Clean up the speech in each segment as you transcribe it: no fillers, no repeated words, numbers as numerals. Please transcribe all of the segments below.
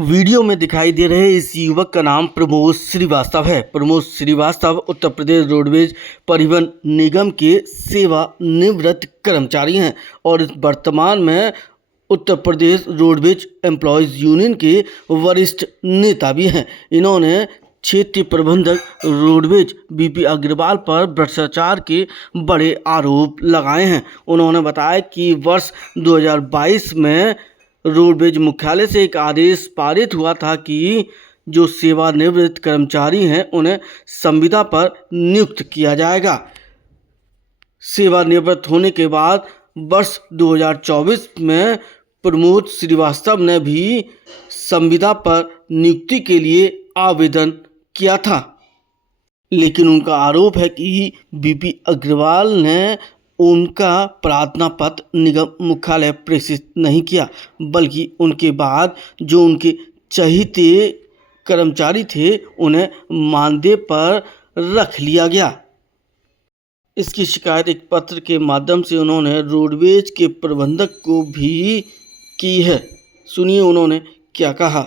Video में दिखाई दे रहे इस युवक का नाम प्रमोद श्रीवास्तव है। प्रमोद श्रीवास्तव उत्तर प्रदेश रोडवेज परिवहन निगम के सेवानिवृत्त कर्मचारी हैं और वर्तमान में Uttar Pradesh roadways employees union के वरिष्ठ नेता भी हैं। इन्होंने क्षेत्रीय प्रबंधक रोडवेज बीपी अग्रवाल पर भ्रष्टाचार के बड़े आरोप लगाए हैं। उन्होंने बताया कि वर्ष 2022 में रोडवेज मुख्यालय से एक आदेश पारित हुआ था कि जो सेवानिवृत्त कर्मचारी हैं उन्हें संविदा पर नियुक्त किया जाएगा। सेवानिवृत्त होने के बाद वर्ष 2024 में प्रमोद श्रीवास्तव ने भी संविदा पर नियुक्ति के लिए आवेदन किया था, लेकिन उनका आरोप है कि बीपी अग्रवाल ने उनका प्रार्थना पत्र निगम मुख्यालय प्रेषित नहीं किया, बल्कि उनके बाद जो उनके चहेते कर्मचारी थे उन्हें मानदेय पर रख लिया गया। इसकी शिकायत एक पत्र के माध्यम से उन्होंने रोडवेज के प्रबंधक को भी की है। सुनिए उन्होंने क्या कहा।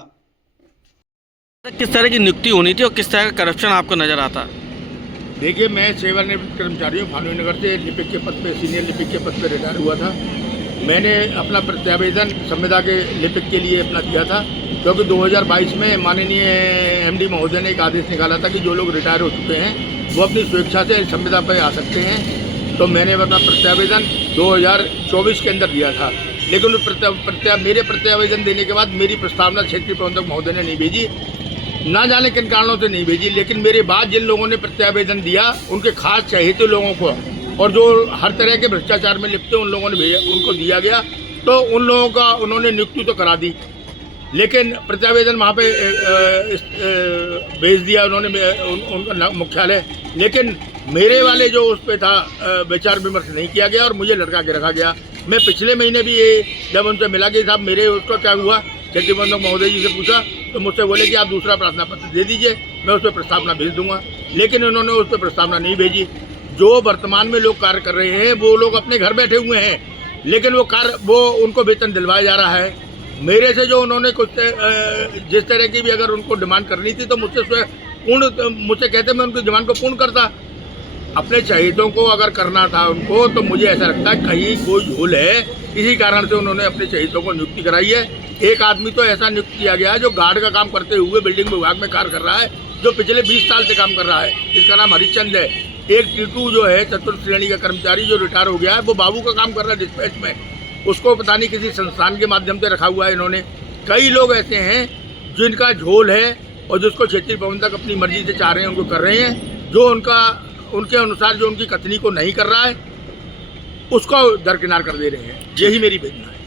किस तरह की नियुक्ति होनी थी और किस तरह का करप्शन आपको नजर आता? देखिए, मैं सेवानिवृत्त कर्मचारी हूँ। भानु नगर से लिपिक के पद पे, सीनियर लिपिक के पद पे रिटायर हुआ था। मैंने अपना प्रत्यावेदन संविदा के लिपिक के लिए अपना दिया था, क्योंकि 2022 में माननीय एमडी महोदय ने एक आदेश निकाला था कि जो लोग रिटायर हो चुके हैं वो अपनी स्वेच्छा से संविदा पर आ सकते हैं। तो मैंने अपना प्रत्यावेदन 2024 के अंदर दिया था, लेकिन मेरे प्रत्यावेदन देने के बाद मेरी प्रस्तावना क्षेत्रीय प्रबंधक महोदय ने नहीं भेजी, ना जाने किन कारणों से नहीं भेजी। लेकिन मेरे बाद जिन लोगों ने प्रत्यावेदन दिया उनके खास चहेते लोगों को और जो हर तरह के भ्रष्टाचार में लिप्त उन लोगों ने भेजा, उनको दिया गया। तो उन लोगों का उन्होंने नियुक्ति तो करा दी, लेकिन प्रत्यावेदन वहाँ पे भेज दिया उन्होंने उनका मुख्यालय। लेकिन मेरे वाले जो उस पर था विचार विमर्श नहीं किया गया और मुझे लटका के रखा गया। मैं पिछले महीने भी ये जब उनसे मिला कि साहब मेरे उसका क्या हुआ, क्षेत्रीय प्रबंधक महोदय जी से पूछा तो मुझसे बोले कि आप दूसरा प्रार्थना पत्र दे दीजिए, मैं उस पर प्रस्तावना भेज दूंगा। लेकिन उन्होंने उस पर प्रस्तावना नहीं भेजी। जो वर्तमान में लोग कार्य कर रहे हैं वो लोग अपने घर बैठे हुए हैं, लेकिन वो उनको वेतन दिलवाया जा रहा है। मेरे से जो उन्होंने कुछ जिस तरह की भी अगर उनको डिमांड करनी थी तो मुझसे कहते मैं उनकी डिमांड को पूर्ण करता। अपने चहेतों को अगर करना था उनको, तो मुझे ऐसा लगता है कहीं कोई झोल है, इसी कारण से उन्होंने अपने चहेतों को नियुक्ति कराई है। एक आदमी तो ऐसा नियुक्त किया गया है जो गार्ड का काम करते हुए बिल्डिंग विभाग में कार्य कर रहा है, जो पिछले 20 साल से काम कर रहा है, जिसका नाम हरिश्चंद है। एक टीटू जो है चतुर्थ श्रेणी का कर्मचारी जो रिटायर हो गया है, वो बाबू का काम कर रहा है डिस्पैच में, उसको पता नहीं किसी संस्थान के माध्यम से रखा हुआ है इन्होंने। कई लोग ऐसे हैं जिनका झोल है और जिसको क्षेत्रीय प्रबंधक अपनी मर्जी से चाह रहे हैं उनको कर रहे हैं, जो उनके अनुसार जो उनकी कथनी को नहीं कर रहा है उसको दरकिनार कर दे रहे हैं। यही मेरी वेदना है।